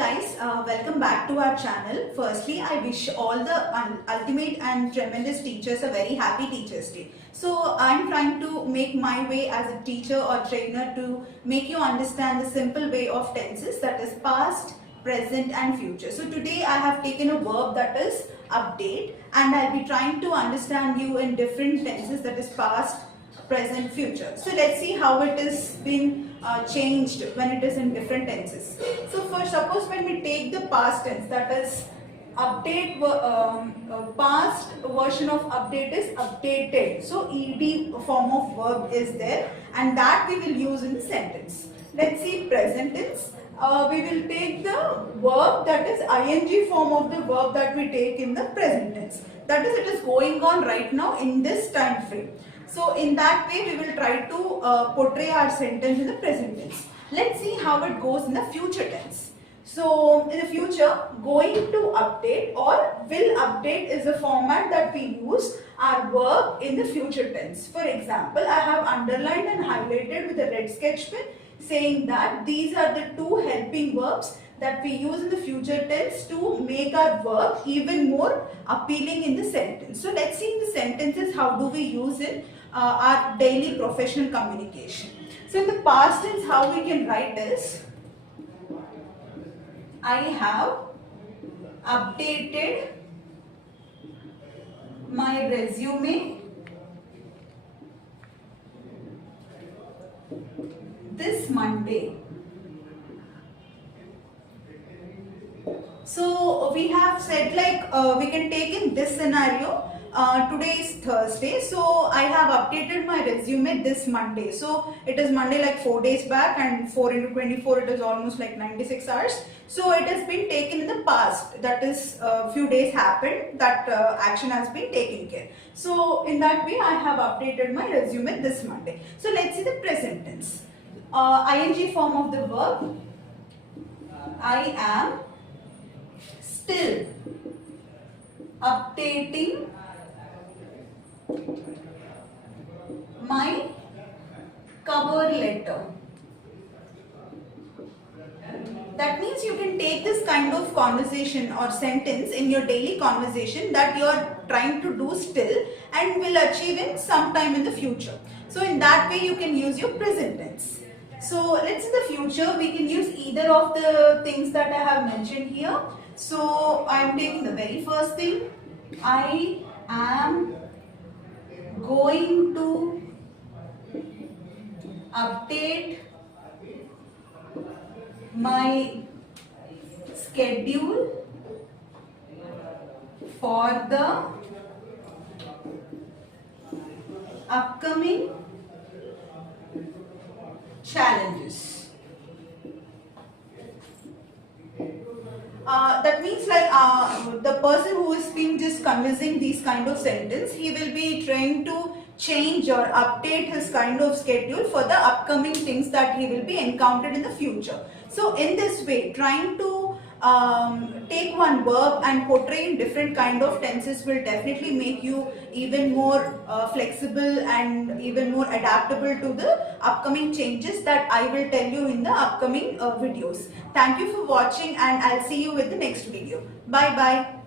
guys, welcome back to our channel. Firstly, I wish all the ultimate and tremendous teachers a very happy Teachers Day. So I'm trying to make my way as a teacher or trainer to make you understand the simple way of tenses, that is past, present and future. So today I have taken a verb that is update, and I'll be trying to understand you in different tenses, that is past, present, future. So let's see how it is been changed when it is in different tenses. So first, suppose when we take the past tense, that is update, past version of update is updated. So ed form of verb is there, and that we will use in the sentence. Let's see present tense. We will take the verb that is ing form of the verb that we take in the present tense. That is, it is going on right now in this time frame. So in that way we will try to portray our sentence in the present tense. Let's see how it goes in the future tense. So in the future, going to update or will update is the format that we use our verb in the future tense. For example, I have underlined and highlighted with a red sketch pen saying that these are the two helping verbs that we use in the future tense to make our verb even more appealing in the sentence. So let's see in the sentences how do we use it our daily professional communication. So in the past tense, how we can write is I have updated my resume this Monday. So we have said like we can take in this scenario. Today is Thursday, so I have updated my resume this Monday. So it is Monday like 4 days back, and 4 into 24 it is almost like 96 hours. So it has been taken in the past, that is few days happened, that action has been taken care. So in that way I have updated my resume this Monday. So let's see the present tense. Ing form of the verb, I am still updating my cover letter. That means you can take this kind of conversation or sentence in your daily conversation that you are trying to do still and will achieve in some time in the future. So in that way you can use your present tense. So let's in the future we can use either of the things that I have mentioned here. So I am taking the very first thing. I am going to update my schedule for the upcoming challenges. That means like the person who is being just conversing these kind of sentence, he will be trying to change or update his kind of schedule for the upcoming things that he will be encountered in the future. So in this way, trying to take one verb and portray in different kind of tenses will definitely make you even more flexible and even more adaptable to the upcoming changes that I will tell you in the upcoming videos. Thank you for watching, and I'll see you with the next video. Bye bye.